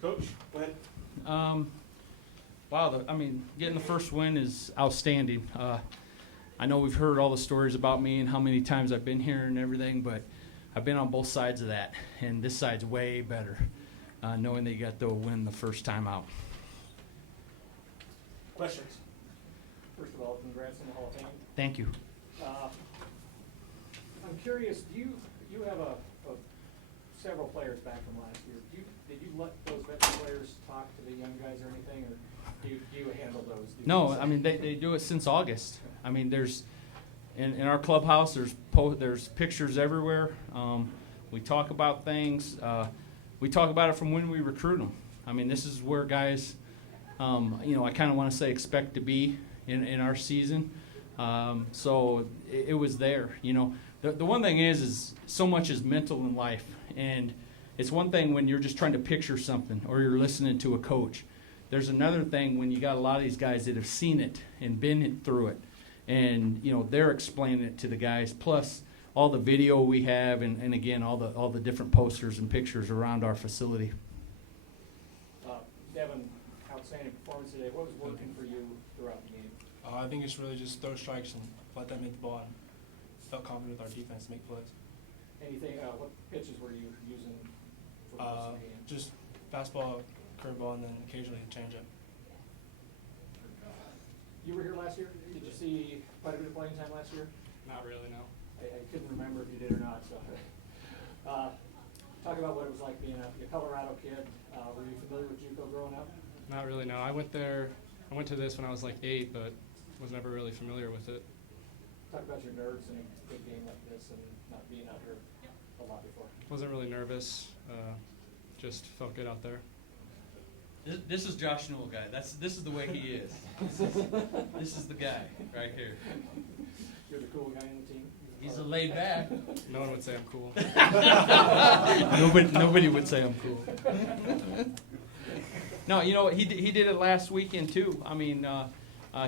Coach, go ahead. Wow, getting the first win is outstanding. I know we've heard all the stories about me and how many times I've been here and everything, but I've been on both sides of that, and this side's way better, knowing they got the win the first time out. Questions? First of all, congrats on the Hall of Fame. Thank you. I'm curious, do you have several players back from last year? Did you let those veteran players talk to the young guys or anything, or do you handle those? No, they do it since August. There's in our clubhouse, there's pictures everywhere. We talk about things. We talk about it from when we recruit them. This is where guys, I kind of want to say expect to be in our season. So it was there. The one thing is so much is mental in life, and it's one thing when you're just trying to picture something or you're listening to a coach. There's another thing when you got a lot of these guys that have seen it and been through it, and they're explaining it to the guys. Plus all the video we have, and again all the different posters and pictures around our facility. Devin, outstanding performance today. What was working for you throughout the game? I think it's really just throw strikes and let them make the ball, and felt confident with our defense to make plays. Anything? What pitches were you using for most of the game? Just fastball, curveball, and then occasionally a changeup. You were here last year. Did you see quite a bit of playing time last year? Not really, no. I couldn't remember if you did or not. So, talk about what it was like being a Colorado kid. Were you familiar with JUCO growing up? Not really, no. I went to this when I was like 8, but was never really familiar with it. Talk about your nerves in a big game like this and not being out here a lot before. Wasn't really nervous. Just felt good out there. This is Josh Newell guy. This is the way he is. This is the guy right here. You're the cool guy on the team. He's a laid back. No one would say I'm cool. Nobody would say I'm cool. No, he did it last weekend too.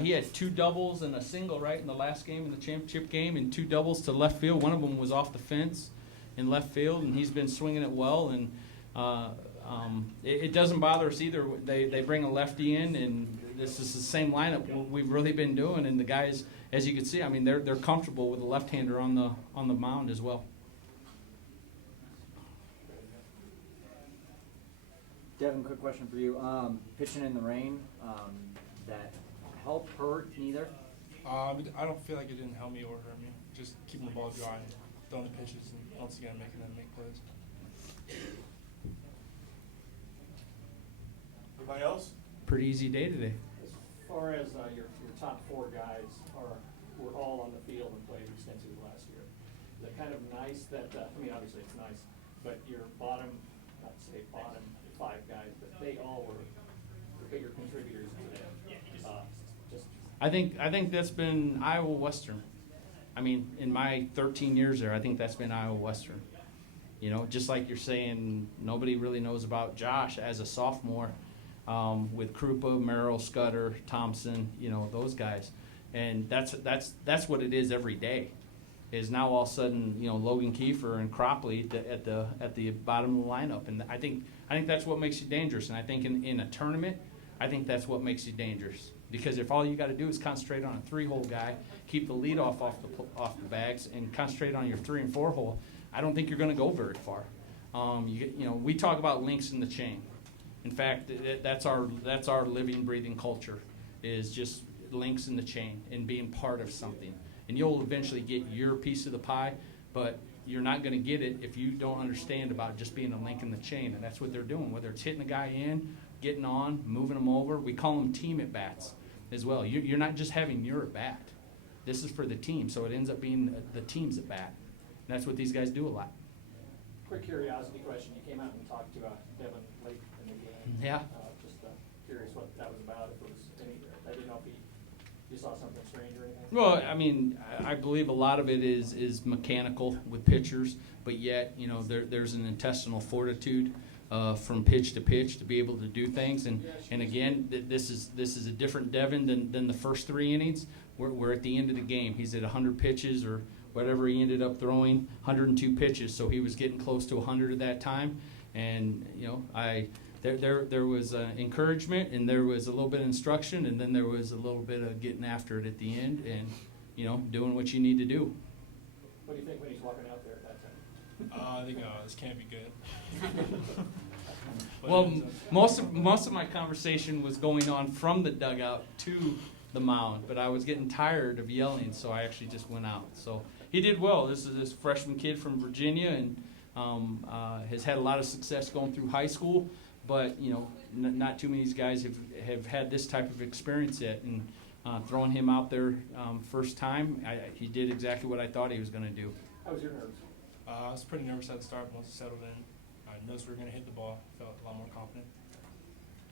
He had 2 doubles and a single right in the last game, in the championship game, and 2 doubles to left field. One of them was off the fence in left field, and he's been swinging it well. And it doesn't bother us either. They bring a lefty in, and this is the same lineup we've really been doing. And the guys, as you can see, they're comfortable with a left-hander on the mound as well. Devin, quick question for you. Pitching in the rain, that help, hurt, neither? I don't feel like it didn't help me or hurt me. Just keeping the ball dry and throwing the pitches, and once again making them make plays. Anybody else? Pretty easy day today. As far as your top 4 guys were all on the field and played extensively last year, is it kind of nice that obviously it's nice, but your bottom 5 guys, but they all were the bigger contributors today. I think that's been Iowa Western. In my 13 years there, I think that's been Iowa Western. Just like you're saying, nobody really knows about Josh as a sophomore, with Krupa, Merrill, Scudder, Thompson, those guys. And that's what it is every day. Is now all of a sudden, Logan Kiefer and Cropley at the bottom of the lineup, and I think that's what makes you dangerous. And I think in a tournament, I think that's what makes you dangerous, because if all you got to do is concentrate on a 3-hole guy, keep the lead off the bags, and concentrate on your 3 and 4 hole, I don't think you're going to go very far. We talk about links in the chain. In fact, that's our living, breathing culture, is just links in the chain and being part of something. And you'll eventually get your piece of the pie, but you're not going to get it if you don't understand about just being a link in the chain. And that's what they're doing, whether it's hitting a guy in, getting on, moving them over. We call them team at-bats as well. You're not just having your at-bat. This is for the team, so it ends up being the team's at-bat. And that's what these guys do a lot. Quick curiosity question. You came out and talked to Devin late in the game. Yeah. Just curious what that was about. If it was I didn't know if you saw something strange or anything. Well, I believe a lot of it is mechanical with pitchers, but yet, there's an intestinal fortitude from pitch to pitch to be able to do things. And again, this is a different Devin than the first 3 innings. We're at the end of the game. He's at 100 pitches or whatever he ended up throwing, 102 pitches. So he was getting close to 100 at that time. And I there was encouragement, and there was a little bit of instruction, and then there was a little bit of getting after it at the end, and doing what you need to do. What do you think when he's walking out there at that time? I think this can't be good. But Well, it most of my conversation was going on from the dugout to the mound, but I was getting tired of yelling, so I actually just went out. So he did well. This is this freshman kid from Virginia, and has had a lot of success going through high school. But not too many guys have had this type of experience yet. And throwing him out there first time, he did exactly what I thought he was going to do. How was your nerves? I was pretty nervous at the start, but once I settled in, I noticed we were going to hit the ball. Felt a lot more confident.